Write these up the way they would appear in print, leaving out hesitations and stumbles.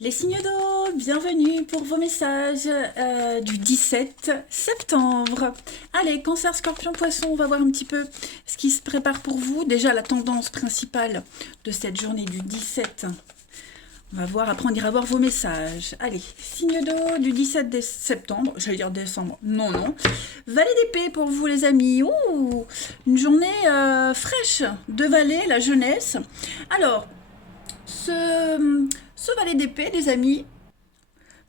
Les signes d'eau, bienvenue pour vos messages du 17 septembre. Allez, Cancer, Scorpion, Poisson, on va voir un petit peu ce qui se prépare pour vous. Déjà, la tendance principale de cette journée du 17. On va voir, après on ira voir vos messages. Allez, signe d'eau du 17 septembre, j'allais dire décembre, non, non. Valet d'épée pour vous les amis. Ouh, une journée fraîche de valet, la jeunesse. Alors, ce valet d'épée, les amis,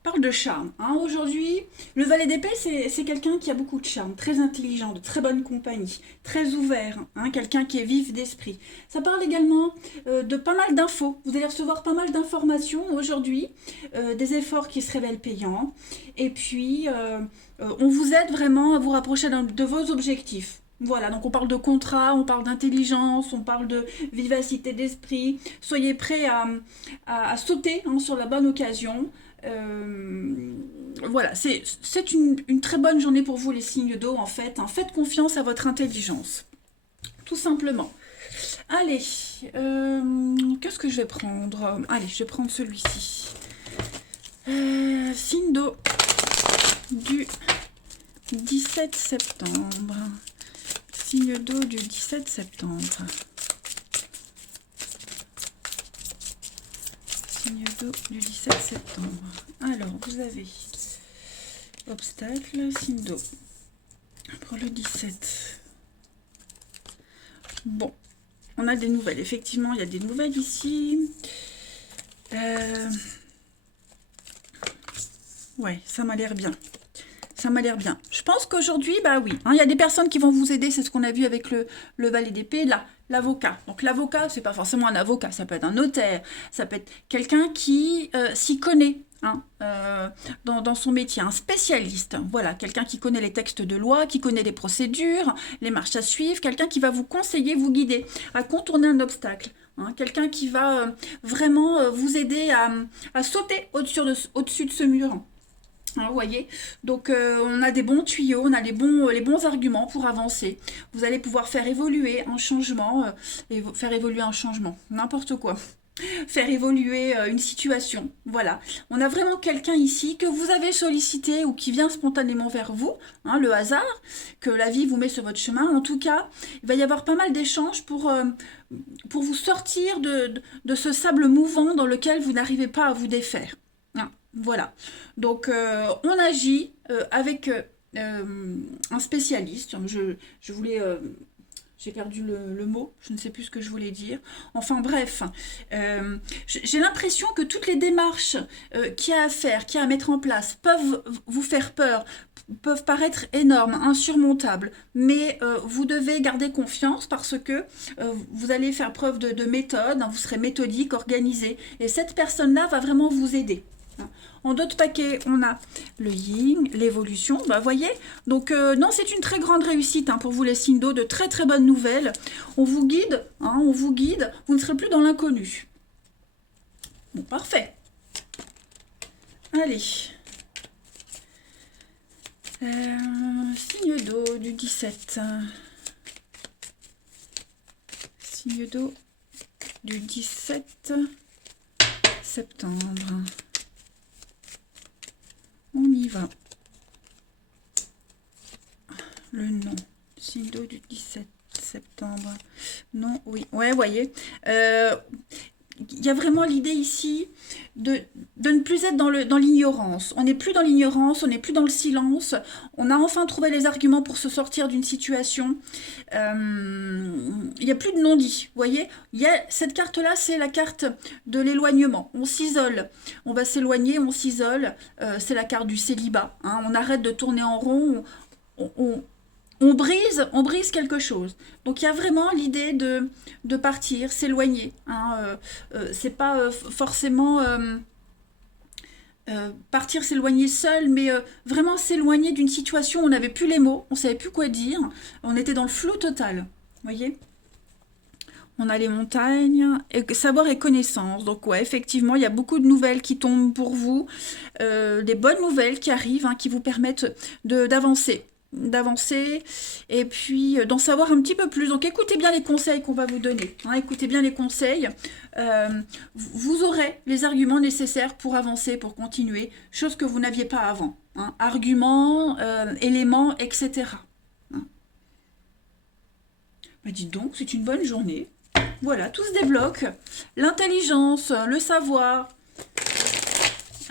parle de charme. Hein. Aujourd'hui, le valet d'épée, c'est quelqu'un qui a beaucoup de charme, très intelligent, de très bonne compagnie, très ouvert, hein, quelqu'un qui est vif d'esprit. Ça parle également de pas mal d'infos. Vous allez recevoir pas mal d'informations aujourd'hui, des efforts qui se révèlent payants. Et puis, on vous aide vraiment à vous rapprocher de vos objectifs. Voilà, donc on parle de contrat, on parle d'intelligence, on parle de vivacité d'esprit. Soyez prêts à sauter hein, sur la bonne occasion. Voilà, c'est une très bonne journée pour vous les signes d'eau en fait. Hein. Faites confiance à votre intelligence, tout simplement. Allez, qu'est-ce que je vais prendre? Allez, je vais prendre celui-ci. Signe d'eau du 17 septembre. Signe d'eau du 17 septembre. Signe d'eau du 17 septembre. Alors, vous avez obstacle, signe d'eau. Pour le 17. Bon, on a des nouvelles. Effectivement, il y a des nouvelles ici. Ouais, ça m'a l'air bien. Ça m'a l'air bien. Je pense qu'aujourd'hui, bah oui, hein, il y a des personnes qui vont vous aider, c'est ce qu'on a vu avec le valet d'épée, là, l'avocat. Donc l'avocat, c'est pas forcément un avocat, ça peut être un notaire, ça peut être quelqu'un qui s'y connaît hein, dans son métier, un spécialiste. Voilà, quelqu'un qui connaît les textes de loi, qui connaît les procédures, les marches à suivre, quelqu'un qui va vous conseiller, vous guider à contourner un obstacle. Hein, quelqu'un qui va vraiment vous aider à sauter au-dessus de ce mur. Hein, vous voyez, donc on a des bons tuyaux, on a les bons arguments pour avancer. Vous allez pouvoir faire évoluer un changement, faire évoluer un changement, n'importe quoi. Faire évoluer une situation. Voilà. On a vraiment quelqu'un ici que vous avez sollicité ou qui vient spontanément vers vous, hein, le hasard, que la vie vous met sur votre chemin. En tout cas, il va y avoir pas mal d'échanges pour vous sortir de ce sable mouvant dans lequel vous n'arrivez pas à vous défaire. Hein, voilà. Donc, on agit avec un spécialiste. Je voulais... j'ai perdu le mot, je ne sais plus ce que je voulais dire. Enfin bref, j'ai l'impression que toutes les démarches qu'il y a à faire, qu'il y a à mettre en place, peuvent vous faire peur, peuvent paraître énormes, insurmontables, mais vous devez garder confiance parce que vous allez faire preuve de méthode, hein, vous serez méthodique, organisé, et cette personne-là va vraiment vous aider. En d'autres paquets, on a le yin, l'évolution, bah voyez. Donc non, c'est une très grande réussite hein, pour vous les signes d'eau, de très très bonnes nouvelles. On vous guide, hein, on vous guide, vous ne serez plus dans l'inconnu. Bon, parfait. Allez. Signe d'eau du 17. Signe d'eau du 17 septembre. On y va. Le nom. Signe d'eau du 17 septembre. Non, oui. Ouais, voyez. Il y a vraiment l'idée ici de ne plus être dans l'ignorance. On n'est plus dans l'ignorance, on n'est plus dans le silence. On a enfin trouvé les arguments pour se sortir d'une situation. Il n'y a plus de non-dit. Vous voyez, cette carte-là, c'est la carte de l'éloignement. On s'isole. On va s'éloigner, on s'isole. C'est la carte du célibat. Hein. On arrête de tourner en rond. On brise quelque chose. Donc il y a vraiment l'idée de partir, s'éloigner. Hein, c'est pas forcément partir, s'éloigner seul, mais vraiment s'éloigner d'une situation où on n'avait plus les mots, on savait plus quoi dire, on était dans le flou total. Vous voyez ? On a les montagnes, savoir et connaissance. Donc ouais, effectivement, il y a beaucoup de nouvelles qui tombent pour vous, des bonnes nouvelles qui arrivent, hein, qui vous permettent d'avancer. d'avancer et puis d'en savoir un petit peu plus. Donc écoutez bien les conseils qu'on va vous donner. Hein, écoutez bien les conseils. Vous aurez les arguments nécessaires pour avancer, pour continuer, chose que vous n'aviez pas avant. Hein, arguments, éléments, etc. Hein. Bah, dites donc, c'est une bonne journée. Voilà, tout se débloque. L'intelligence, le savoir.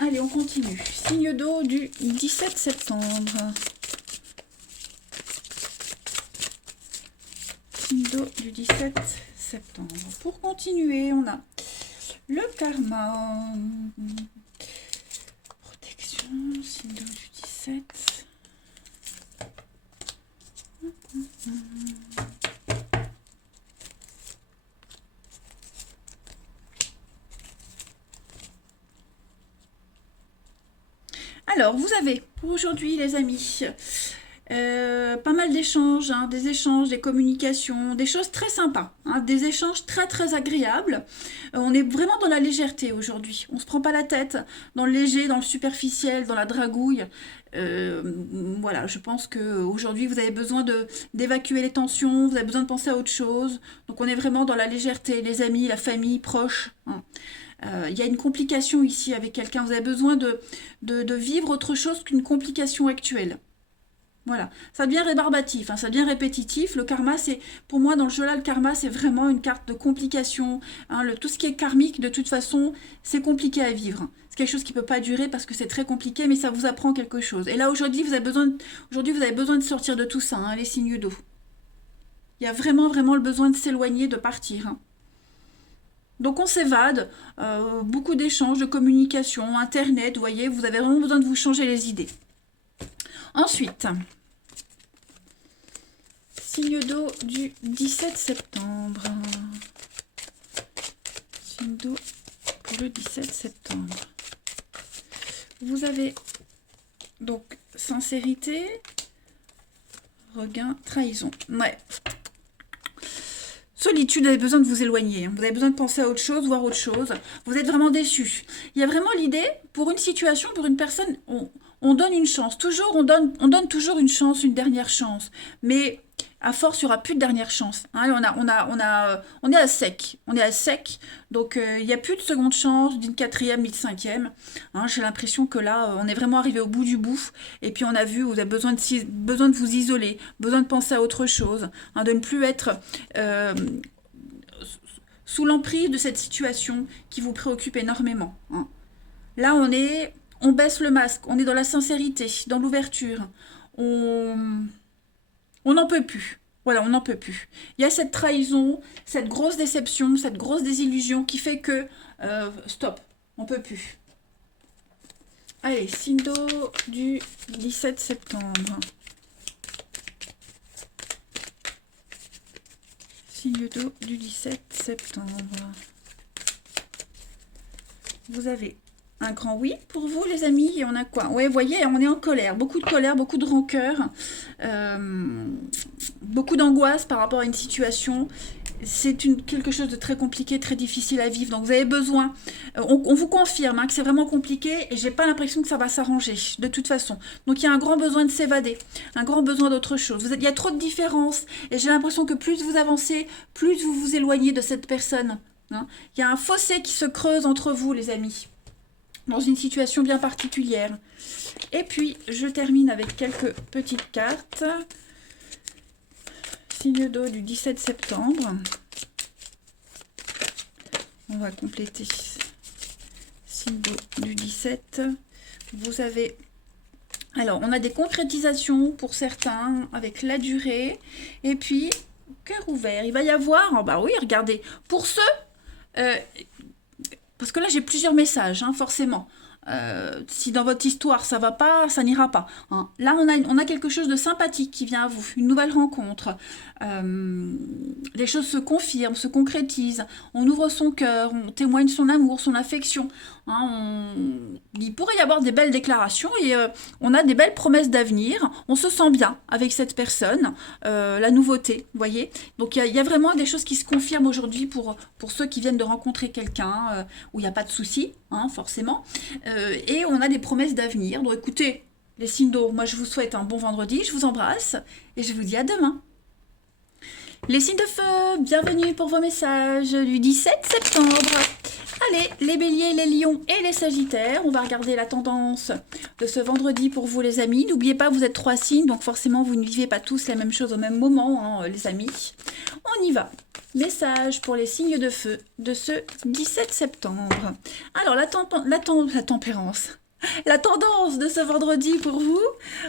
Allez, on continue. Signe d'eau du 17 septembre. Signe d'eau du 17 septembre. Pour continuer, on a le karma. Protection, signe d'eau du 17. Alors, vous avez pour aujourd'hui, les amis, pas mal d'échanges, hein, des échanges, des communications, des choses très sympas, hein, des échanges très très agréables. On est vraiment dans la légèreté aujourd'hui. On ne se prend pas la tête dans le léger, dans le superficiel, dans la dragouille. Voilà, je pense qu'aujourd'hui, vous avez besoin d'évacuer les tensions, vous avez besoin de penser à autre chose. Donc, on est vraiment dans la légèreté, les amis, la famille, proches. Hein. Il y a une complication ici avec quelqu'un. Vous avez besoin de vivre autre chose qu'une complication actuelle. Voilà, ça devient rébarbatif, hein, ça devient répétitif. Le karma, c'est, pour moi, dans le jeu là, le karma, c'est vraiment une carte de complication. Hein, tout ce qui est karmique, de toute façon, c'est compliqué à vivre. C'est quelque chose qui ne peut pas durer parce que c'est très compliqué, mais ça vous apprend quelque chose. Et là, aujourd'hui, vous avez besoin de sortir de tout ça, hein, les signes d'eau. Il y a vraiment, vraiment le besoin de s'éloigner, de partir. Hein. Donc on s'évade, beaucoup d'échanges, de communication, internet, vous voyez, vous avez vraiment besoin de vous changer les idées. Ensuite, signe d'eau du 17 septembre. Signe d'eau pour le 17 septembre. Vous avez donc sincérité, regain, trahison. Ouais. Solitude, vous avez besoin de vous éloigner, hein. Vous avez besoin de penser à autre chose, voir autre chose. Vous êtes vraiment déçu. Il y a vraiment l'idée, pour une situation, pour une personne, on donne une chance. Toujours, on donne toujours une chance, une dernière chance. Mais à force, il n'y aura plus de dernière chance. Hein, on est à sec. On est à sec. Donc, il n'y a plus de seconde chance, d'une quatrième, ni de cinquième. Hein, j'ai l'impression que là, on est vraiment arrivé au bout du bout. Et puis, on a vu, vous avez besoin de vous isoler, besoin de penser à autre chose, hein, de ne plus être sous l'emprise de cette situation qui vous préoccupe énormément. Hein. Là, on baisse le masque, on est dans la sincérité, dans l'ouverture. On n'en peut plus. Voilà, on n'en peut plus. Il y a cette trahison, cette grosse déception, cette grosse désillusion qui fait que stop, on peut plus. Allez, signe d'eau du 17 septembre. Signe d'eau du 17 septembre. Vous avez un grand oui pour vous, les amis. Et on a quoi? Ouais, vous voyez, on est en colère. Beaucoup de rancœur. Beaucoup d'angoisse par rapport à une situation. C'est quelque chose de très compliqué, très difficile à vivre. Donc, vous avez besoin... on vous confirme hein, que c'est vraiment compliqué et j'ai pas l'impression que ça va s'arranger, de toute façon. Donc, il y a un grand besoin de s'évader. Un grand besoin d'autre chose. Il y a trop de différences et j'ai l'impression que plus vous avancez, plus vous vous éloignez de cette personne. Hein. Il y a un fossé qui se creuse entre vous, les amis. Dans une situation bien particulière. Et puis, je termine avec quelques petites cartes. Signe d'eau du 17 septembre. On va compléter. Signe d'eau du 17. Vous avez... Alors, on a des concrétisations pour certains, avec la durée. Et puis, cœur ouvert. Il va y avoir... Oh bah oui, regardez. Pour ceux... parce que là, j'ai plusieurs messages, hein, forcément. Si dans votre histoire, ça va pas, ça n'ira pas. Hein. Là, on a quelque chose de sympathique qui vient à vous. Une nouvelle rencontre. Les choses se confirment, se concrétisent. On ouvre son cœur, on témoigne son amour, son affection. Hein, il pourrait y avoir des belles déclarations et on a des belles promesses d'avenir. On se sent bien avec cette personne. La nouveauté, vous voyez. Donc, il y a vraiment des choses qui se confirment aujourd'hui pour ceux qui viennent de rencontrer quelqu'un où il n'y a pas de souci, hein, forcément. Et on a des promesses d'avenir. Donc, écoutez, Les signes d'eau, moi je vous souhaite un bon vendredi, je vous embrasse et je vous dis à demain. Les signes de feu, bienvenue pour vos messages du 17 septembre. Allez, les béliers, les lions et les sagittaires, on va regarder la tendance de ce vendredi pour vous les amis. N'oubliez pas, vous êtes 3 signes, donc forcément vous ne vivez pas tous la même chose au même moment, hein, les amis. On y va. Message pour les signes de feu de ce 17 septembre. Alors, la tempérance. La tendance de ce vendredi pour vous,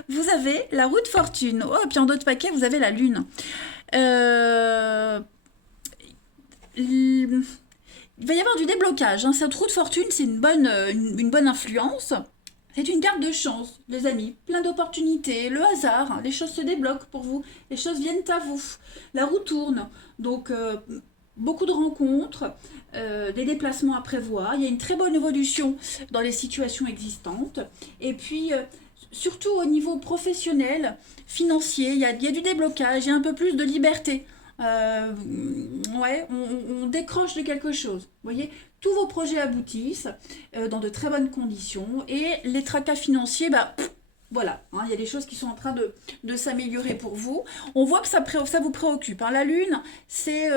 vous avez la roue de fortune. Oh, et puis en d'autres paquets, vous avez la lune. Il va y avoir du déblocage. Hein. Cette roue de fortune, c'est une bonne influence. C'est une carte de chance, les amis. Plein d'opportunités, le hasard. Hein. Les choses se débloquent pour vous. Les choses viennent à vous. La roue tourne. Donc, beaucoup de rencontres, des déplacements à prévoir. Il y a une très bonne évolution dans les situations existantes. Et puis, surtout au niveau professionnel, financier, il y a du déblocage, il y a un peu plus de liberté. Ouais, on décroche de quelque chose. Vous voyez, tous vos projets aboutissent dans de très bonnes conditions. Et les tracas financiers, bah... Voilà, hein, il y a des choses qui sont en train de s'améliorer pour vous. On voit que ça vous préoccupe. Hein. La lune, c'est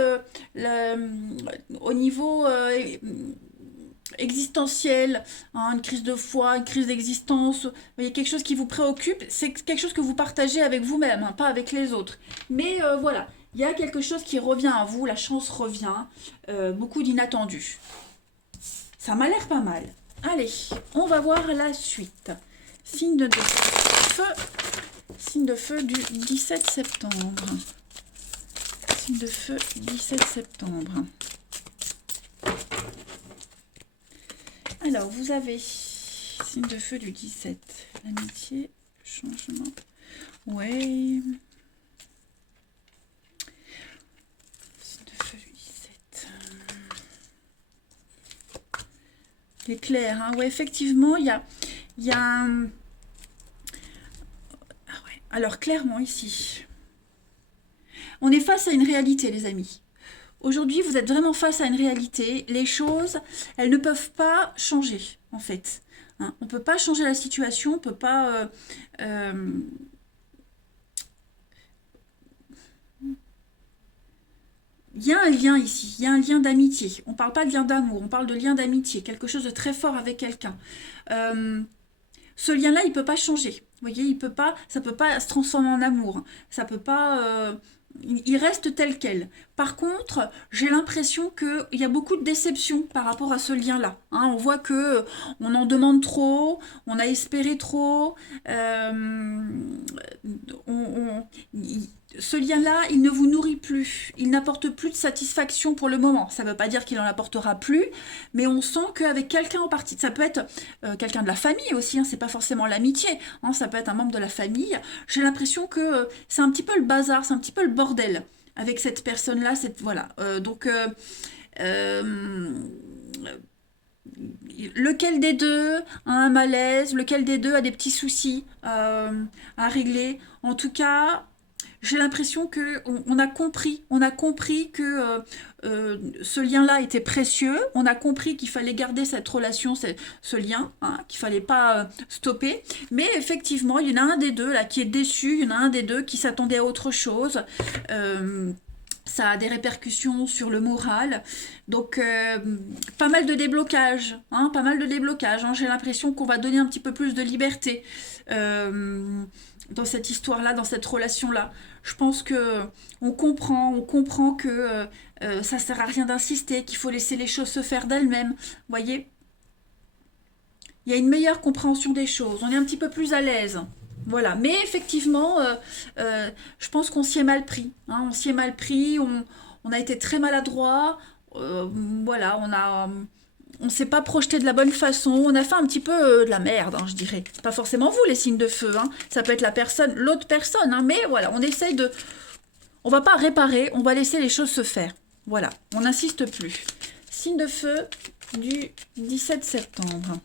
au niveau existentiel, hein, une crise de foi, une crise d'existence. Il y a quelque chose qui vous préoccupe. C'est quelque chose que vous partagez avec vous-même, hein, pas avec les autres. Mais voilà, il y a quelque chose qui revient à vous. La chance revient. Beaucoup d'inattendus. Ça m'a l'air pas mal. Allez, on va voir la suite. Signe de feu du 17 septembre. Signe de feu 17 septembre. Alors, vous avez signe de feu du 17. L'amitié, changement. Ouais. Signe de feu du 17. L'éclair, hein. Ouais, effectivement, il y a un... Ah ouais. Alors, clairement, ici, on est face à une réalité, les amis. Aujourd'hui, vous êtes vraiment face à une réalité. Les choses, elles ne peuvent pas changer, en fait. Hein, on ne peut pas changer la situation, on ne peut pas... Il y a un lien ici, il y a un lien d'amitié. On ne parle pas de lien d'amour, on parle de lien d'amitié, quelque chose de très fort avec quelqu'un. Ce lien-là, il ne peut pas changer. Vous voyez, ça ne peut pas se transformer en amour. Ça peut pas... il reste tel quel. Par contre, j'ai l'impression qu'il y a beaucoup de déception par rapport à ce lien-là. Hein, on voit que on en demande trop, on a espéré trop. Ce lien-là, il ne vous nourrit plus. Il n'apporte plus de satisfaction pour le moment. Ça ne veut pas dire qu'il n'en apportera plus, mais on sent qu'avec quelqu'un en partie, ça peut être quelqu'un de la famille aussi, hein, c'est pas forcément l'amitié, hein, ça peut être un membre de la famille. J'ai l'impression que c'est un petit peu le bazar, c'est un petit peu le bordel avec cette personne-là. Voilà. Lequel des deux a un malaise, lequel des deux a des petits soucis à régler. En tout cas, j'ai l'impression qu'on a compris que ce lien-là était précieux, on a compris qu'il fallait garder cette relation, ce lien, hein, qu'il fallait pas stopper, mais effectivement, il y en a un des deux là qui est déçu, il y en a un des deux qui s'attendait à autre chose. Ça a des répercussions sur le moral. Donc, pas mal de déblocage. Hein, pas mal de déblocage. Hein. J'ai l'impression qu'on va donner un petit peu plus de liberté dans cette histoire-là, dans cette relation-là. Je pense que on comprend que ça sert à rien d'insister, qu'il faut laisser les choses se faire d'elles-mêmes. Vous voyez ? Il y a une meilleure compréhension des choses. On est un petit peu plus à l'aise. Voilà, mais effectivement, je pense qu'on s'y est mal pris. Hein, on s'y est mal pris, on a été très maladroit. Voilà, on s'est pas projeté de la bonne façon. On a fait un petit peu de la merde, hein, je dirais. Pas forcément vous, les signes de feu. Hein. Ça peut être l'autre personne. Hein, mais voilà, on essaye de... On va pas réparer, on va laisser les choses se faire. Voilà, on n'insiste plus. Signe de feu du 17 septembre.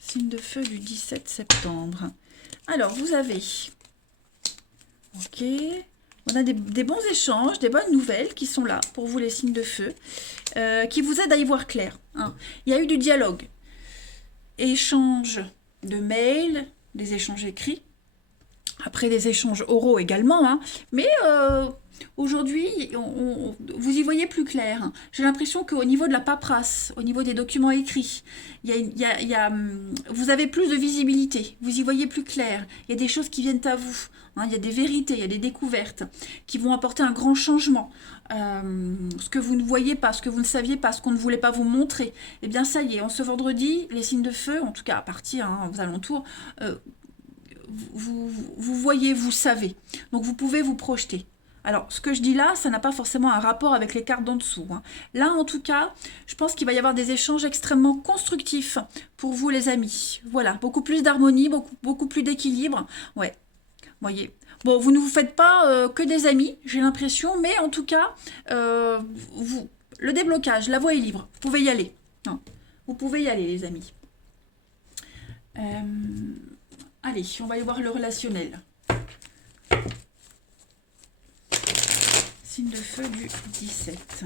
Signe de feu du 17 septembre. Alors, vous avez... Ok. On a des bons échanges, des bonnes nouvelles qui sont là pour vous, les signes de feu, qui vous aident à y voir clair. Hein. Il y a eu du dialogue. échanges de mails, des échanges écrits, après des échanges oraux également, hein, mais aujourd'hui, vous y voyez plus clair, hein. J'ai l'impression qu'au niveau de la paperasse, au niveau des documents écrits, vous avez plus de visibilité, vous y voyez plus clair, il y a des choses qui viennent à vous, hein, il y a des vérités, il y a des découvertes qui vont apporter un grand changement. Ce que vous ne voyez pas, ce que vous ne saviez pas, ce qu'on ne voulait pas vous montrer, eh bien ça y est, en ce vendredi, les signes de feu, en tout cas à partir, hein, aux alentours, vous voyez, vous savez. Donc vous pouvez vous projeter. Alors, ce que je dis là, ça n'a pas forcément un rapport avec les cartes d'en dessous, hein. Là, en tout cas, je pense qu'il va y avoir des échanges extrêmement constructifs pour vous, les amis. Voilà, beaucoup plus d'harmonie, beaucoup plus d'équilibre. Ouais, voyez. Bon, vous ne vous faites pas que des amis, j'ai l'impression, mais en tout cas, le déblocage, la voie est libre. Vous pouvez y aller, hein. Vous pouvez y aller, les amis. Allez, on va aller voir le relationnel. Signe de feu du 17.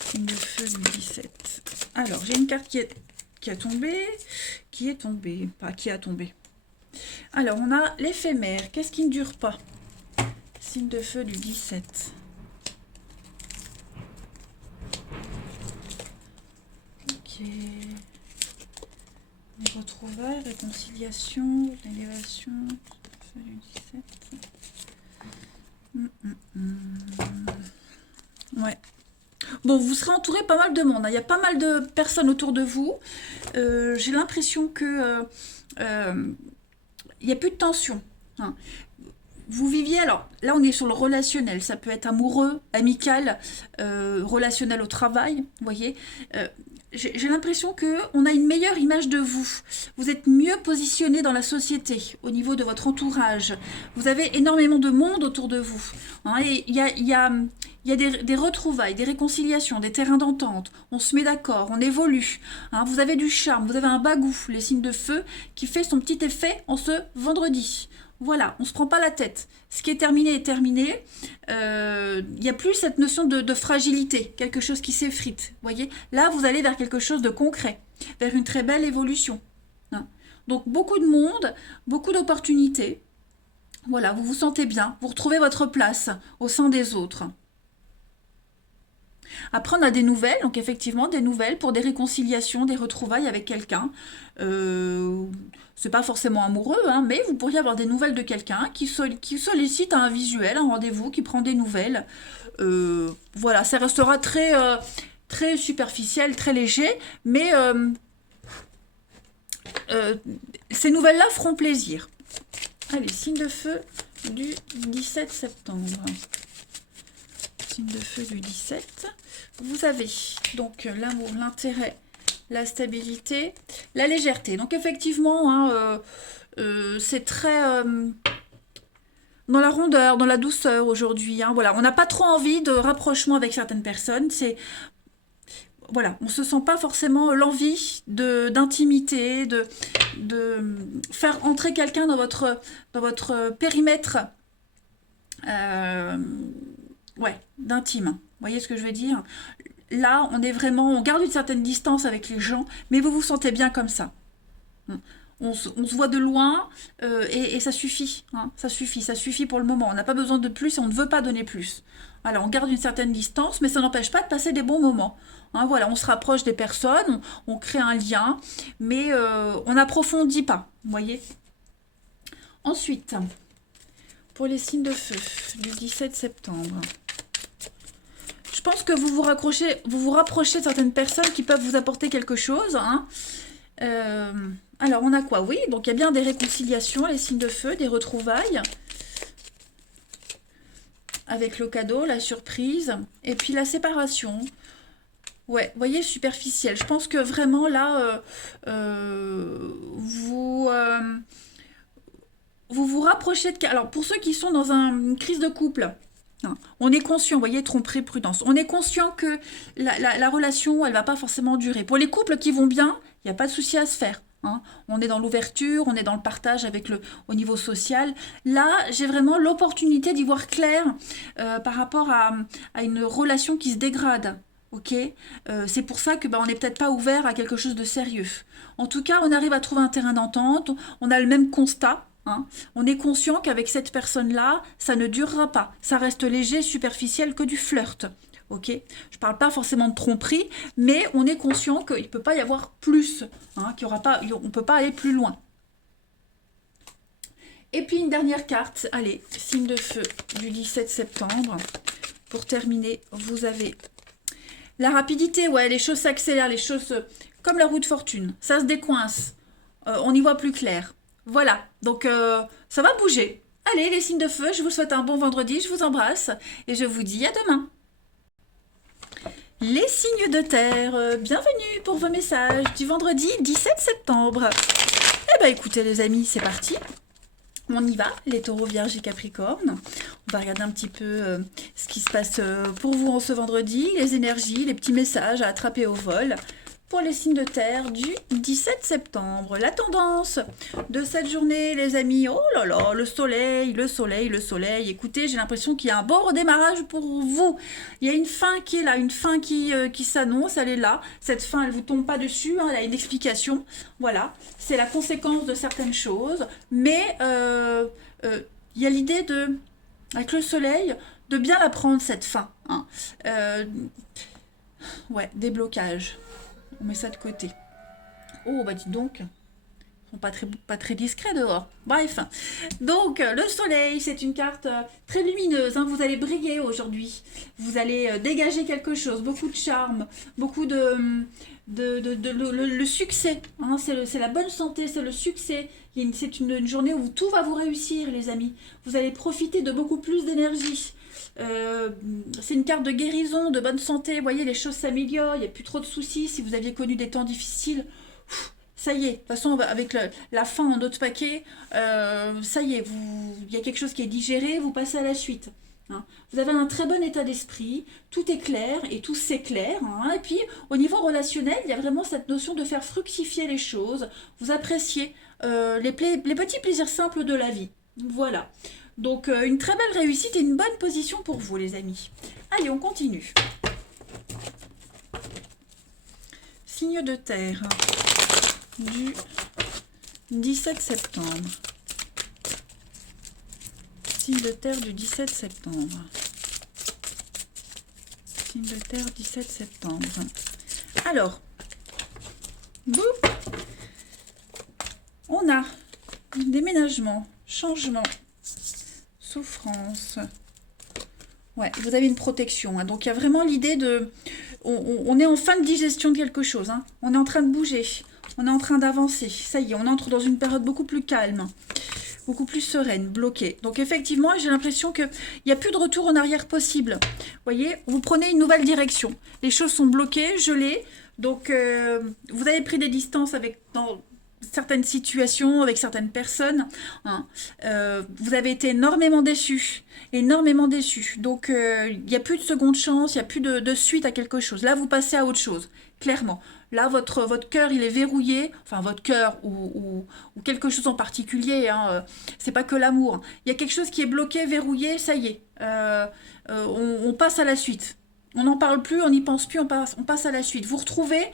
Signe de feu du 17. Alors, j'ai une carte qui a tombé. Pas qui a tombé. Alors, on a l'éphémère. Qu'est-ce qui ne dure pas? Signe de feu du 17. Ok. Les retrouvailles, réconciliation, l'élévation, feu du 17. Ouais. Bon, vous serez entouré pas mal de monde, hein. Il y a pas mal de personnes autour de vous. J'ai l'impression que il n'y a plus de tension, hein. Vous viviez, alors là on est sur le relationnel, ça peut être amoureux, amical, relationnel au travail, vous voyez. J'ai l'impression qu'on a une meilleure image de vous. Vous êtes mieux positionné dans la société, au niveau de votre entourage. Vous avez énormément de monde autour de vous, hein, et il y a des retrouvailles, des réconciliations, des terrains d'entente. On se met d'accord, on évolue, hein. Vous avez du charme, vous avez un bagou, les signes de feu, qui fait son petit effet en ce vendredi. Voilà, on ne se prend pas la tête. Ce qui est terminé est terminé. Il n'y a plus cette notion de fragilité, quelque chose qui s'effrite. Voyez, là, vous allez vers quelque chose de concret, vers une très belle évolution, hein. Donc, beaucoup de monde, beaucoup d'opportunités. Voilà, vous vous sentez bien, vous retrouvez votre place au sein des autres. Après, on a des nouvelles, donc effectivement, des nouvelles pour des réconciliations, des retrouvailles avec quelqu'un. C'est pas forcément amoureux, hein, mais vous pourriez avoir des nouvelles de quelqu'un qui sollicite un visuel, un rendez-vous, qui prend des nouvelles. Voilà, ça restera très superficiel, très léger, mais ces nouvelles-là feront plaisir. Allez, signe de feu du 17 septembre. Signe de feu du 17. Vous avez donc l'amour, l'intérêt, la stabilité, la légèreté. Donc effectivement, hein, c'est très dans la rondeur, dans la douceur aujourd'hui, hein. Voilà, on n'a pas trop envie de rapprochement avec certaines personnes. Voilà, on ne se sent pas forcément l'envie d'intimité, de faire entrer quelqu'un dans votre périmètre. Ouais, d'intime. Vous voyez ce que je veux dire? Là, on garde une certaine distance avec les gens, mais vous vous sentez bien comme ça. On se voit de loin et ça suffit, hein, ça suffit pour le moment. On n'a pas besoin de plus et on ne veut pas donner plus. Alors, on garde une certaine distance, mais ça n'empêche pas de passer des bons moments, hein. Voilà, on se rapproche des personnes, on crée un lien, mais on n'approfondit pas, vous voyez. Ensuite, pour les signes de feu du 17 septembre. Je pense que vous vous rapprochez de certaines personnes qui peuvent vous apporter quelque chose, hein. Alors, on a quoi? Oui, donc il y a bien des réconciliations, les signes de feu, des retrouvailles. Avec le cadeau, la surprise, et puis la séparation. Ouais, vous voyez, superficiel. Je pense que vraiment, là, vous vous rapprochez de... Alors, pour ceux qui sont dans une crise de couple, hein, on est conscient, vous voyez, tromperie, prudence. On est conscient que la relation, elle va pas forcément durer. Pour les couples qui vont bien, il n'y a pas de souci à se faire, hein. On est dans l'ouverture, on est dans le partage au niveau social. Là, j'ai vraiment l'opportunité d'y voir clair par rapport à une relation qui se dégrade. ok? C'est pour ça que on n'est peut-être pas ouvert à quelque chose de sérieux. En tout cas, on arrive à trouver un terrain d'entente, on a le même constat, hein. On est conscient qu'avec cette personne-là, ça ne durera pas. Ça reste léger, superficiel, que du flirt. Ok, je parle pas forcément de tromperie, mais on est conscient qu'il ne peut pas y avoir plus, hein, on ne peut pas aller plus loin. Et puis une dernière carte, allez, signe de feu du 17 septembre. Pour terminer, vous avez la rapidité, ouais, les choses s'accélèrent, les choses comme la roue de fortune, ça se décoince, on y voit plus clair. Voilà, donc ça va bouger. Allez, les signes de feu, je vous souhaite un bon vendredi, je vous embrasse et je vous dis à demain. Les signes de terre, bienvenue pour vos messages du vendredi 17 septembre. Eh bien écoutez les amis, c'est parti. On y va, les taureaux, vierges et capricornes. On va regarder un petit peu ce qui se passe pour vous en ce vendredi, les énergies, les petits messages à attraper au vol. Pour les signes de terre du 17 septembre. La tendance de cette journée, les amis, oh là là, le soleil, le soleil, le soleil. Écoutez, j'ai l'impression qu'il y a un bon redémarrage pour vous. Il y a une fin qui est là, une fin qui s'annonce, elle est là. Cette fin, elle ne vous tombe pas dessus, hein, elle a une explication. Voilà, c'est la conséquence de certaines choses. Mais il y a l'idée de, avec le soleil, de bien la prendre cette fin. Hein. Ouais, déblocage. On met ça de côté. Oh, bah dites donc, ils sont pas très discrets dehors. Bref, donc le soleil, c'est une carte très lumineuse. Hein. Vous allez briller aujourd'hui. Vous allez dégager quelque chose, beaucoup de charme, beaucoup le succès. Hein. C'est la bonne santé, c'est le succès. C'est une journée où tout va vous réussir, les amis. Vous allez profiter de beaucoup plus d'énergie. C'est une carte de guérison, de bonne santé. Vous voyez, les choses s'améliorent, il n'y a plus trop de soucis. Si vous aviez connu des temps difficiles, ça y est, de toute façon, avec la fin en autre paquet, ça y est, il y a quelque chose qui est digéré, vous passez à la suite. Hein. Vous avez un très bon état d'esprit, tout est clair et tout s'éclaire. Hein. Et puis, au niveau relationnel, il y a vraiment cette notion de faire fructifier les choses. Vous appréciez les petits plaisirs simples de la vie. Voilà. Donc, une très belle réussite et une bonne position pour vous, les amis. Allez, on continue. Signe de terre du 17 septembre. Signe de terre du 17 septembre. Signe de terre 17 septembre. Alors, boum, on a déménagement, changement, souffrance. Ouais, vous avez une protection. Hein. Donc, il y a vraiment l'idée de... On est en fin de digestion de quelque chose. Hein. On est en train de bouger. On est en train d'avancer. Ça y est, on entre dans une période beaucoup plus calme. Beaucoup plus sereine, bloquée. Donc, effectivement, j'ai l'impression qu'il n'y a plus de retour en arrière possible. Vous voyez, vous prenez une nouvelle direction. Les choses sont bloquées, gelées. Donc, vous avez pris des distances dans certaines situations, avec certaines personnes. Hein. Vous avez été énormément déçus. Énormément déçus. Donc, il n'y a plus de seconde chance, il n'y a plus de suite à quelque chose. Là, vous passez à autre chose, clairement. Là, votre cœur, il est verrouillé. Enfin, votre cœur ou quelque chose en particulier. Hein. C'est pas que l'amour. Il y a quelque chose qui est bloqué, verrouillé, ça y est. On passe à la suite. On n'en parle plus, on n'y pense plus, on passe à la suite. Vous retrouvez,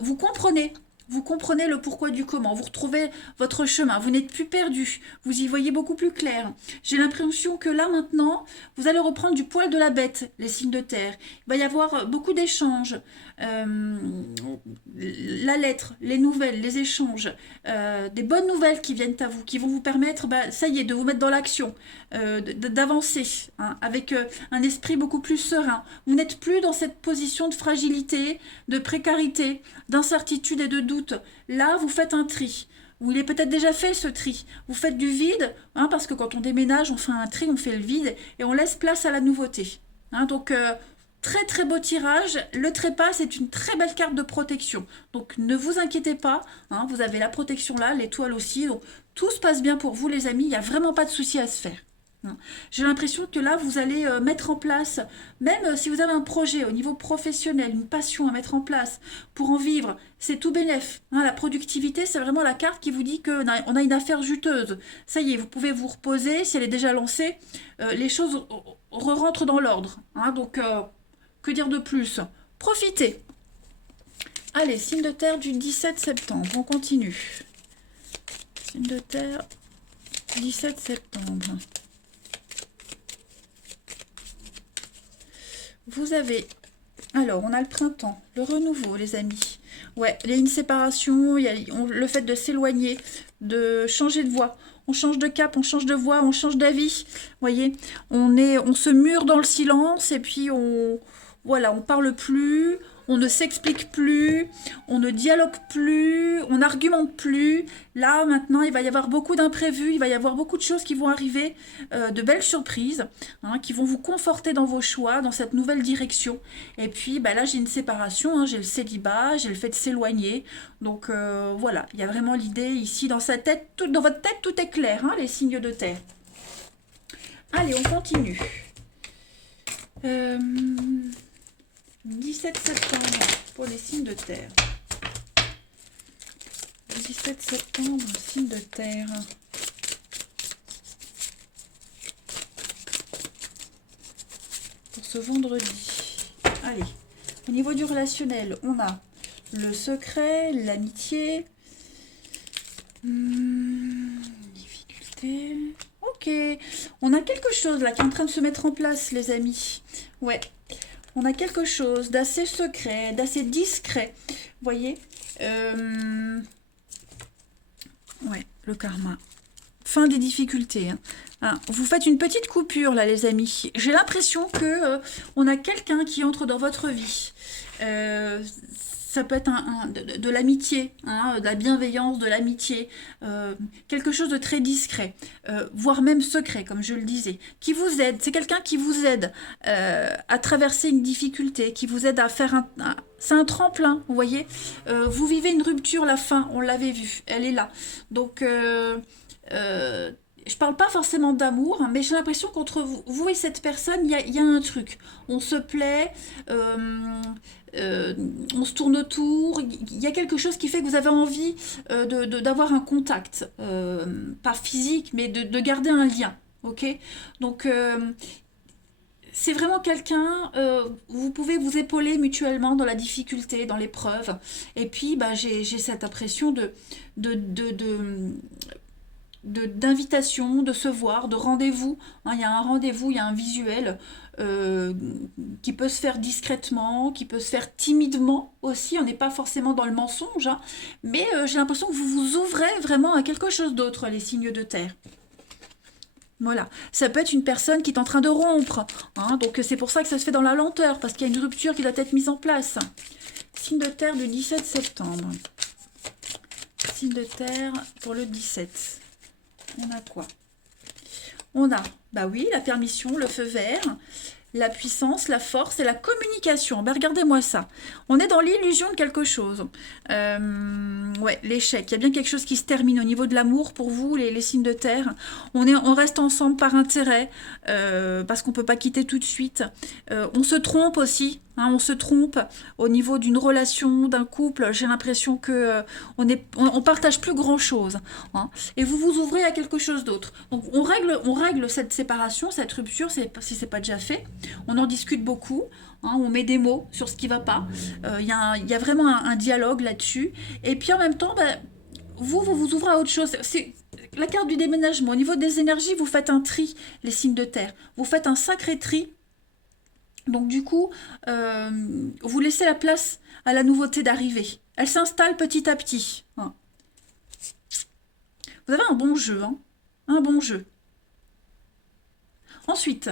vous comprenez. Vous comprenez le pourquoi du comment, vous retrouvez votre chemin, vous n'êtes plus perdu, vous y voyez beaucoup plus clair. J'ai l'impression que là maintenant, vous allez reprendre du poil de la bête, les signes de terre. Il va y avoir beaucoup d'échanges, la lettre, les nouvelles, les échanges, des bonnes nouvelles qui viennent à vous, qui vont vous permettre, ça y est, de vous mettre dans l'action, d'avancer, hein, avec un esprit beaucoup plus serein. Vous n'êtes plus dans cette position de fragilité, de précarité, d'incertitude et de doute. Là, vous faites un tri. Ou il est peut-être déjà fait ce tri. Vous faites du vide, hein, parce que quand on déménage, on fait un tri, on fait le vide et on laisse place à la nouveauté. Hein, donc, très très beau tirage. Le trépas, c'est une très belle carte de protection. Donc, ne vous inquiétez pas. Hein, vous avez la protection là, l'étoile aussi. Donc, tout se passe bien pour vous, les amis. Il n'y a vraiment pas de souci à se faire. J'ai l'impression que là, vous allez mettre en place, même si vous avez un projet au niveau professionnel, une passion à mettre en place pour en vivre, c'est tout bénef. Hein, la productivité, c'est vraiment la carte qui vous dit qu'on a une affaire juteuse. Ça y est, vous pouvez vous reposer. Si elle est déjà lancée, les choses rentrent dans l'ordre. Hein, donc, que dire de plus ? profitez. Allez, signe de terre du 17 septembre, on continue. Signe de terre, 17 septembre. Vous avez... Alors, on a le printemps, le renouveau, les amis. Ouais, il y a une séparation, il y a le fait de s'éloigner, de changer de voie. On change de cap, on change de voie, on change d'avis. Vous voyez, on se mure dans le silence et puis voilà, on parle plus, on ne s'explique plus, on ne dialogue plus, on n'argumente plus. Là, maintenant, il va y avoir beaucoup d'imprévus, il va y avoir beaucoup de choses qui vont arriver, de belles surprises, hein, qui vont vous conforter dans vos choix, dans cette nouvelle direction. Et puis, bah, là, j'ai une séparation, hein, j'ai le célibat, j'ai le fait de s'éloigner. Donc, voilà, il y a vraiment l'idée ici, dans sa tête, dans votre tête, tout est clair, hein, les signes de terre. Allez, on continue. 17 septembre pour les signes de terre. 17 septembre, signe de terre. Pour ce vendredi. Allez, au niveau du relationnel, on a le secret, l'amitié. Difficulté. Ok, on a quelque chose là qui est en train de se mettre en place, les amis. Ouais. On a quelque chose d'assez secret, d'assez discret. Vous voyez, ouais, le karma. Fin des difficultés. Hein. Vous faites une petite coupure, là, les amis. J'ai l'impression que on a quelqu'un qui entre dans votre vie. Ça peut être de l'amitié, hein, de la bienveillance, de l'amitié, quelque chose de très discret, voire même secret, comme je le disais, qui vous aide. C'est quelqu'un qui vous aide à traverser une difficulté, qui vous aide à faire c'est un tremplin, vous voyez. Vous vivez une rupture, la fin, on l'avait vu, elle est là. Donc, je parle pas forcément d'amour, hein, mais j'ai l'impression qu'entre vous et cette personne, il y a un truc. On se plaît, on se tourne autour, il y a quelque chose qui fait que vous avez envie d'avoir un contact, pas physique, mais de garder un lien, ok. Donc, c'est vraiment quelqu'un, vous pouvez vous épauler mutuellement dans la difficulté, dans l'épreuve, et puis bah, j'ai cette impression d'invitation, de se voir, de rendez-vous. Hein, il y a un rendez-vous, il y a un visuel qui peut se faire discrètement, qui peut se faire timidement aussi. On n'est pas forcément dans le mensonge, hein, mais j'ai l'impression que vous vous ouvrez vraiment à quelque chose d'autre, les signes de terre. Voilà, ça peut être une personne qui est en train de rompre, hein, donc c'est pour ça que ça se fait dans la lenteur, parce qu'il y a une rupture qui doit être mise en place. Signe de terre du 17 septembre. Signe de terre pour le 17. On a quoi? On a, bah oui, la permission, le feu vert, la puissance, la force et la communication. Ben regardez-moi ça. On est dans l'illusion de quelque chose. Ouais, l'échec. Il y a bien quelque chose qui se termine au niveau de l'amour pour vous, les signes de terre. On reste ensemble par intérêt, parce qu'on ne peut pas quitter tout de suite. On se trompe aussi. Hein, on se trompe au niveau d'une relation, d'un couple. J'ai l'impression que on partage plus grand chose. Hein, et vous vous ouvrez à quelque chose d'autre. Donc on règle cette séparation, cette rupture, si c'est pas déjà fait. On en discute beaucoup. Hein, on met des mots sur ce qui va pas. Il y a vraiment un dialogue là-dessus. Et puis en même temps, bah, vous vous ouvrez à autre chose. C'est la carte du déménagement. Au niveau des énergies, vous faites un tri, les signes de terre. Vous faites un sacré tri. Donc du coup, vous laissez la place à la nouveauté d'arriver. Elle s'installe petit à petit. Hein. Vous avez un bon jeu. Hein, un bon jeu. Ensuite,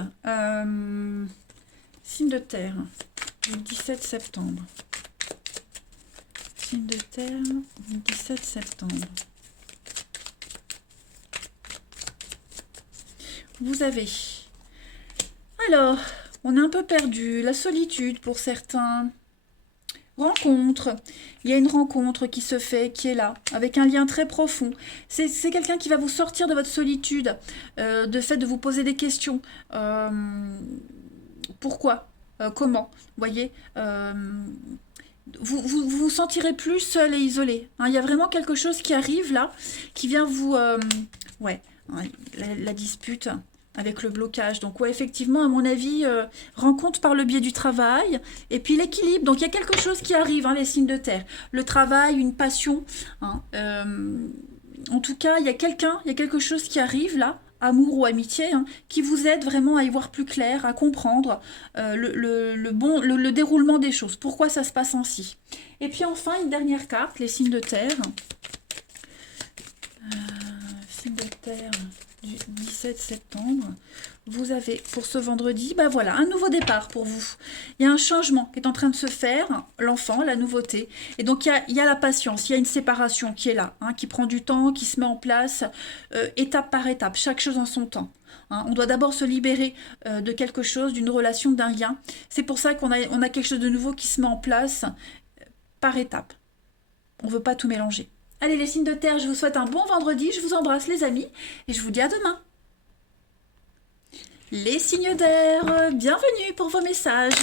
signe de terre du 17 septembre. Signe de terre du 17 septembre. Vous avez... Alors... On est un peu perdu, la solitude pour certains. Rencontre, il y a une rencontre qui se fait, qui est là, avec un lien très profond. C'est quelqu'un qui va vous sortir de votre solitude, de fait de vous poser des questions. Pourquoi Comment Vous voyez vous sentirez plus seul et isolé. Hein, il y a vraiment quelque chose qui arrive là, qui vient vous... ouais, la dispute... avec le blocage. Donc ouais, effectivement, à mon avis, rencontre par le biais du travail, et puis l'équilibre. Donc il y a quelque chose qui arrive, hein, les signes de terre. Le travail, une passion. Hein, en tout cas, il y a quelque chose qui arrive là, amour ou amitié, hein, qui vous aide vraiment à y voir plus clair, à comprendre le déroulement des choses. Pourquoi ça se passe ainsi. Et puis enfin, une dernière carte, les signes de terre. Signes de terre du 17 septembre, vous avez pour ce vendredi, bah voilà, un nouveau départ pour vous. Il y a un changement qui est en train de se faire, l'enfant, la nouveauté. Et donc il y a la patience, il y a une séparation qui est là, hein, qui prend du temps, qui se met en place, étape par étape, chaque chose en son temps. Hein. On doit d'abord se libérer de quelque chose, d'une relation, d'un lien. C'est pour ça qu'on a quelque chose de nouveau qui se met en place par étape. On ne veut pas tout mélanger. Allez les signes de terre, je vous souhaite un bon vendredi, je vous embrasse les amis, et je vous dis à demain. Les signes d'air, bienvenue pour vos messages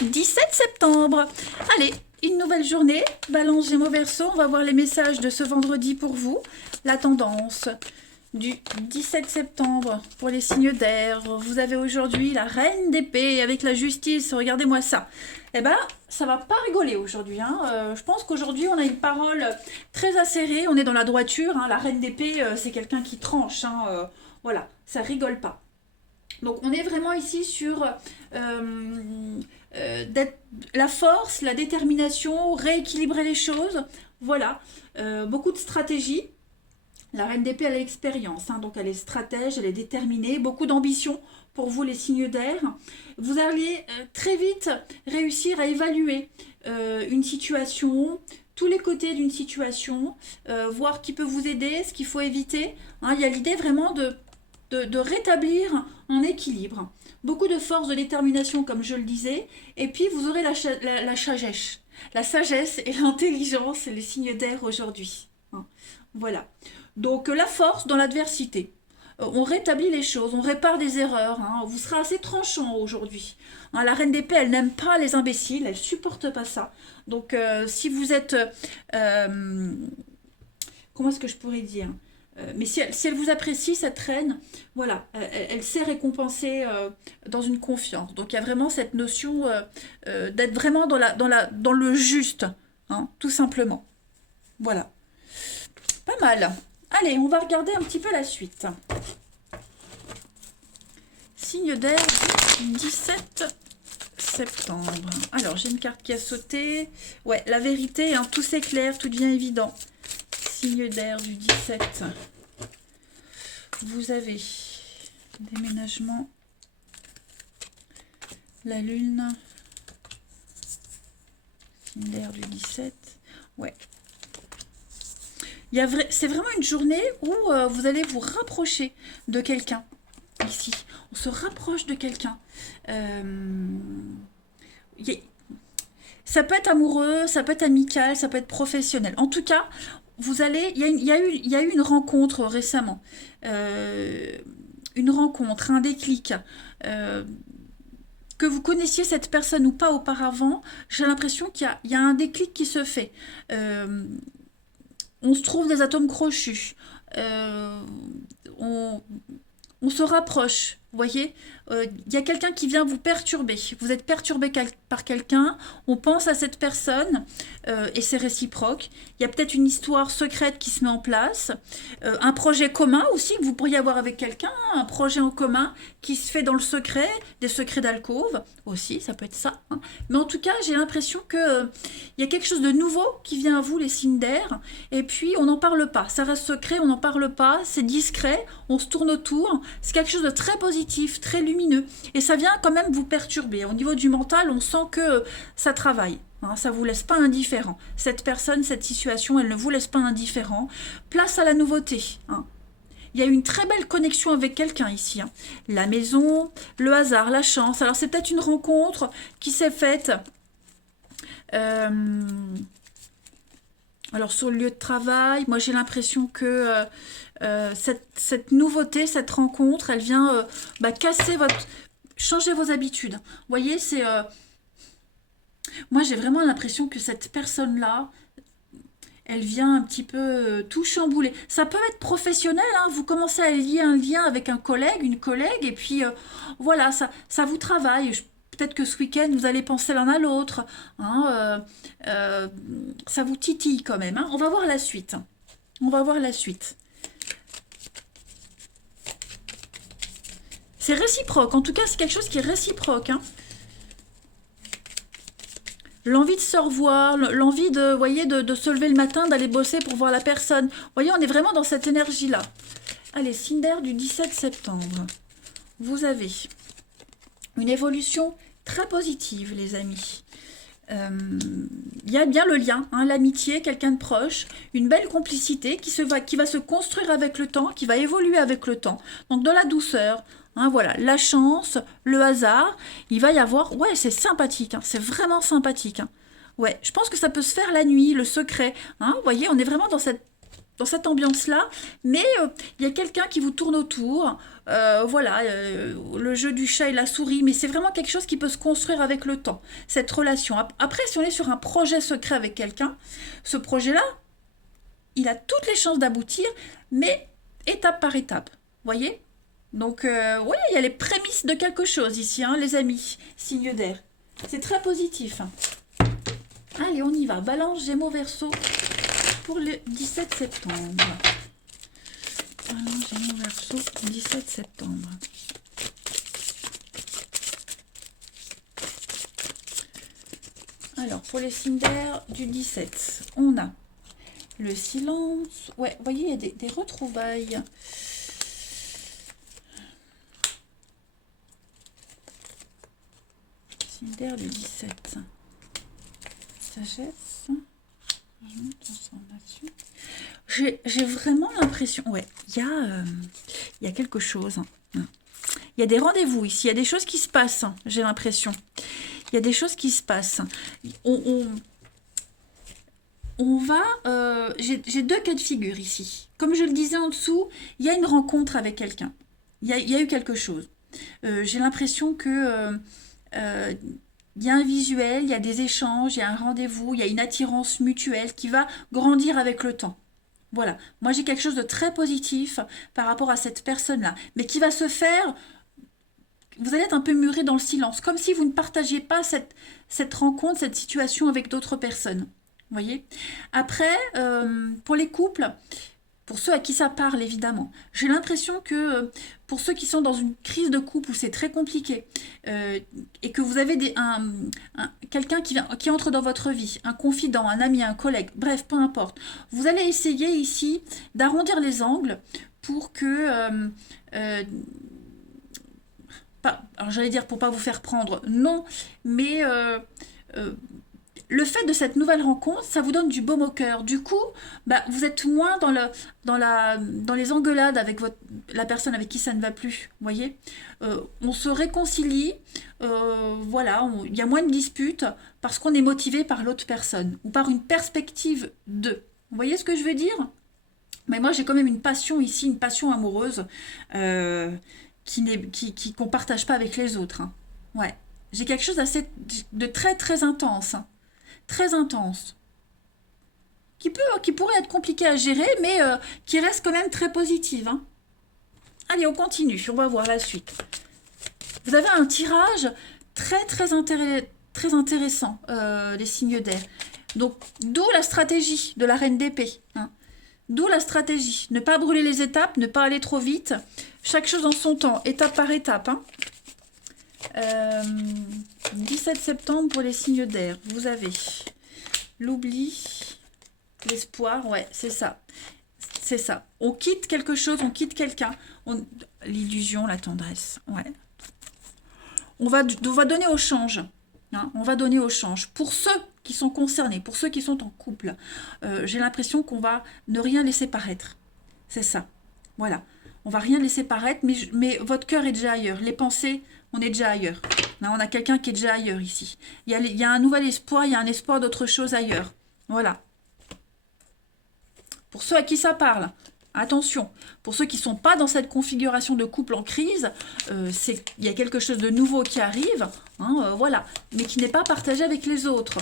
du 17 septembre. Allez, une nouvelle journée, Balance, Gémeaux, Verseau, on va voir les messages de ce vendredi pour vous. La tendance du 17 septembre pour les signes d'air. Vous avez aujourd'hui la reine d'épée avec la justice, regardez-moi ça. Eh ben, ça va pas rigoler aujourd'hui. Hein. Je pense qu'aujourd'hui, on a une parole très acérée, on est dans la droiture. Hein. La reine d'épée, c'est quelqu'un qui tranche. Hein. Voilà, ça rigole pas. Donc, on est vraiment ici sur la force, la détermination, rééquilibrer les choses. Voilà, beaucoup de stratégie. La reine d'épée, elle a l'expérience, hein, donc elle est stratège, elle est déterminée, beaucoup d'ambition pour vous les signes d'air. Vous allez très vite réussir à évaluer une situation, tous les côtés d'une situation, voir qui peut vous aider, ce qu'il faut éviter. Hein, il y a l'idée vraiment de rétablir un équilibre. Beaucoup de force, de détermination, comme je le disais, et puis vous aurez la sagesse. La sagesse et l'intelligence, les signes d'air aujourd'hui. Hein, voilà. Donc la force dans l'adversité. On rétablit les choses, on répare des erreurs. Hein. Vous serez assez tranchant aujourd'hui. Hein, la reine d'épée, elle n'aime pas les imbéciles, elle supporte pas ça. Donc si vous êtes... comment est-ce que je pourrais dire mais si elle vous apprécie, cette reine, voilà, elle sait récompenser dans une confiance. Donc il y a vraiment cette notion d'être vraiment dans le juste, hein, tout simplement. Voilà. Pas mal. Allez, on va regarder un petit peu la suite. Signe d'air du 17 septembre. Alors, j'ai une carte qui a sauté. Ouais, la vérité, hein, tout s'éclaire, tout devient évident. Signe d'air du 17. Vous avez déménagement, la lune, signe d'air du 17. Ouais. C'est vraiment une journée où vous allez vous rapprocher de quelqu'un. Ici, on se rapproche de quelqu'un. Ça peut être amoureux, ça peut être amical, ça peut être professionnel. En tout cas, il y a eu une rencontre récemment. Une rencontre, un déclic. Que vous connaissiez cette personne ou pas auparavant, j'ai l'impression qu'il y a un déclic qui se fait. On se trouve des atomes crochus. On se rapproche. Vous voyez, y a quelqu'un qui vient vous perturber. Vous êtes perturbé par quelqu'un, on pense à cette personne et c'est réciproque. Il y a peut-être une histoire secrète qui se met en place, un projet commun aussi que vous pourriez avoir avec quelqu'un, un projet en commun qui se fait dans le secret, des secrets d'alcôve aussi, ça peut être ça. Hein. Mais en tout cas, j'ai l'impression que il y a quelque chose de nouveau qui vient à vous, les signes d'air, et puis on n'en parle pas. Ça reste secret, on n'en parle pas, c'est discret, on se tourne autour. C'est quelque chose de très positif, très lumineux. Et ça vient quand même vous perturber. Au niveau du mental, on sent que ça travaille. Hein, ça ne vous laisse pas indifférent. Cette personne, cette situation, elle ne vous laisse pas indifférent. Place à la nouveauté. Hein. Il y a une très belle connexion avec quelqu'un ici. Hein. La maison, le hasard, la chance. Alors c'est peut-être une rencontre qui s'est faite alors sur le lieu de travail. Moi j'ai l'impression que cette nouveauté, cette rencontre, elle vient changer vos habitudes. Vous voyez, c'est... moi j'ai vraiment l'impression que cette personne-là, elle vient un petit peu tout chambouler. Ça peut être professionnel, hein, vous commencez à lier un lien avec un collègue, une collègue, et puis voilà, ça vous travaille. Peut-être que ce week-end, vous allez penser l'un à l'autre. Hein, ça vous titille quand même. Hein. On va voir la suite. On va voir la suite. C'est réciproque. En tout cas, c'est quelque chose qui est réciproque. Hein. L'envie de se revoir, l'envie de, voyez, de se lever le matin, d'aller bosser pour voir la personne. Vous voyez, on est vraiment dans cette énergie-là. Allez, signe d'air du 17 septembre. Vous avez une évolution très positive, les amis. Il y a bien le lien, hein, l'amitié, quelqu'un de proche, une belle complicité qui va se construire avec le temps, qui va évoluer avec le temps. Donc de la douceur, hein, voilà, la chance, le hasard, il va y avoir, ouais, c'est sympathique, hein, c'est vraiment sympathique. Hein. Ouais, je pense que ça peut se faire la nuit, le secret. Hein, vous voyez, on est vraiment dans cette ambiance-là, mais il y a quelqu'un qui vous tourne autour, voilà, le jeu du chat et la souris, mais c'est vraiment quelque chose qui peut se construire avec le temps, cette relation. Après, si on est sur un projet secret avec quelqu'un, ce projet-là, il a toutes les chances d'aboutir, mais étape par étape, voyez. Donc, oui, il y a les prémices de quelque chose ici, hein, les amis, signe d'air. C'est très positif. Hein. Allez, on y va. Balance, Gémeaux, Verseau. Pour le 17 septembre. Balance, Gémeaux, Verseau, 17 septembre. Alors, pour les signes d'air du 17, on a le silence. Ouais, vous voyez, il y a des retrouvailles. Signe d'air du 17. Sagesse. J'ai vraiment l'impression, ouais, il y a quelque chose. Hein. Il y a des rendez-vous ici, il y a des choses qui se passent, hein, j'ai l'impression. Il y a des choses qui se passent. On va... j'ai deux cas de figure ici. Comme je le disais en dessous, il y a une rencontre avec quelqu'un. Il y a eu quelque chose. J'ai l'impression que... il y a un visuel, il y a des échanges, il y a un rendez-vous, il y a une attirance mutuelle qui va grandir avec le temps. Voilà, moi j'ai quelque chose de très positif par rapport à cette personne-là, mais qui va se faire, vous allez être un peu muré dans le silence, comme si vous ne partagiez pas cette rencontre, cette situation avec d'autres personnes. Vous voyez. Après, pour les couples, pour ceux à qui ça parle évidemment, j'ai l'impression que pour ceux qui sont dans une crise de couple où c'est très compliqué et que vous avez quelqu'un qui entre dans votre vie, un confident, un ami, un collègue, bref, peu importe, vous allez essayer ici d'arrondir les angles pour que... alors j'allais dire pour pas vous faire prendre, non, mais... le fait de cette nouvelle rencontre, ça vous donne du baume au cœur. Du coup, bah, vous êtes moins dans les engueulades avec la personne avec qui ça ne va plus. Vous voyez, on se réconcilie, voilà, il y a moins de disputes parce qu'on est motivé par l'autre personne ou par une perspective de. Vous voyez ce que je veux dire? Mais moi, j'ai quand même une passion ici, une passion amoureuse qu'on ne partage pas avec les autres. Hein. Ouais. J'ai quelque chose de très très intense. Hein. Très intense, qui pourrait être compliqué à gérer, mais qui reste quand même très positive. Hein. Allez, on continue, on va voir la suite. Vous avez un tirage très très intéressant, les signes d'air. Donc, d'où la stratégie de la reine d'épée. Hein. D'où la stratégie. Ne pas brûler les étapes, ne pas aller trop vite. Chaque chose en son temps, étape par étape. Hein. 17 septembre pour les signes d'air. Vous avez l'oubli, l'espoir, ouais, c'est ça. C'est ça. On quitte quelque chose, on quitte quelqu'un. L'illusion, la tendresse, ouais. On va donner au change. Hein, on va donner au change. Pour ceux qui sont concernés, pour ceux qui sont en couple, j'ai l'impression qu'on va ne rien laisser paraître. C'est ça. Voilà. On va rien laisser paraître, mais votre cœur est déjà ailleurs. Les pensées, on est déjà ailleurs. Là, on a quelqu'un qui est déjà ailleurs ici. Il y a un nouvel espoir, il y a un espoir d'autre chose ailleurs. Voilà. Pour ceux à qui ça parle, attention. Pour ceux qui ne sont pas dans cette configuration de couple en crise, il y a quelque chose de nouveau qui arrive, hein, voilà, mais qui n'est pas partagé avec les autres.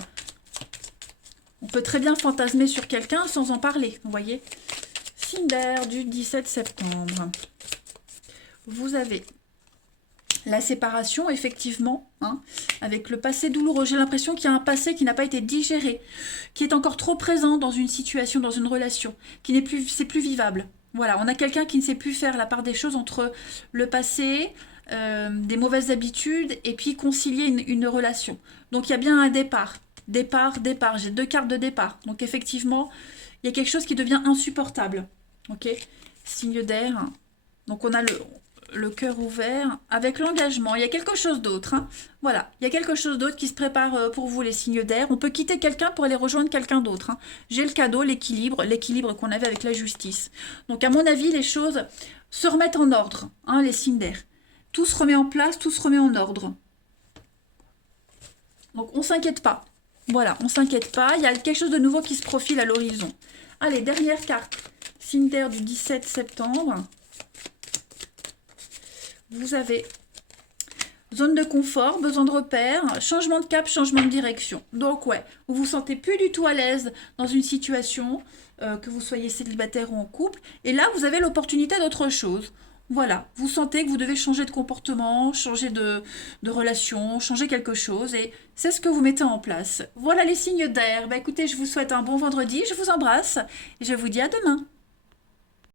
On peut très bien fantasmer sur quelqu'un sans en parler, vous voyez. Signe d'air du 17 septembre. Vous avez la séparation, effectivement, hein, avec le passé douloureux. J'ai l'impression qu'il y a un passé qui n'a pas été digéré, qui est encore trop présent dans une situation, dans une relation, qui n'est plus, c'est plus vivable. Voilà, on a quelqu'un qui ne sait plus faire la part des choses entre le passé, des mauvaises habitudes, et puis concilier une relation. Donc il y a bien un départ. Départ. J'ai 2 cartes de départ. Donc effectivement, il y a quelque chose qui devient insupportable. Ok, signe d'air. Donc on a le cœur ouvert avec l'engagement. Il y a quelque chose d'autre. Hein. Voilà, il y a quelque chose d'autre qui se prépare pour vous, les signes d'air. On peut quitter quelqu'un pour aller rejoindre quelqu'un d'autre. Hein. J'ai le cadeau, l'équilibre qu'on avait avec la justice. Donc à mon avis, les choses se remettent en ordre, hein, les signes d'air. Tout se remet en place, tout se remet en ordre. Donc on ne s'inquiète pas. Voilà, on ne s'inquiète pas. Il y a quelque chose de nouveau qui se profile à l'horizon. Allez, dernière carte. Signe d'air du 17 septembre. Vous avez zone de confort, besoin de repères, changement de cap, changement de direction. Donc ouais, vous vous sentez plus du tout à l'aise dans une situation, que vous soyez célibataire ou en couple. Et là, vous avez l'opportunité d'autre chose. Voilà, vous sentez que vous devez changer de comportement, changer de relation, changer quelque chose. Et c'est ce que vous mettez en place. Voilà les signes d'air. Bah écoutez, je vous souhaite un bon vendredi, je vous embrasse et je vous dis à demain.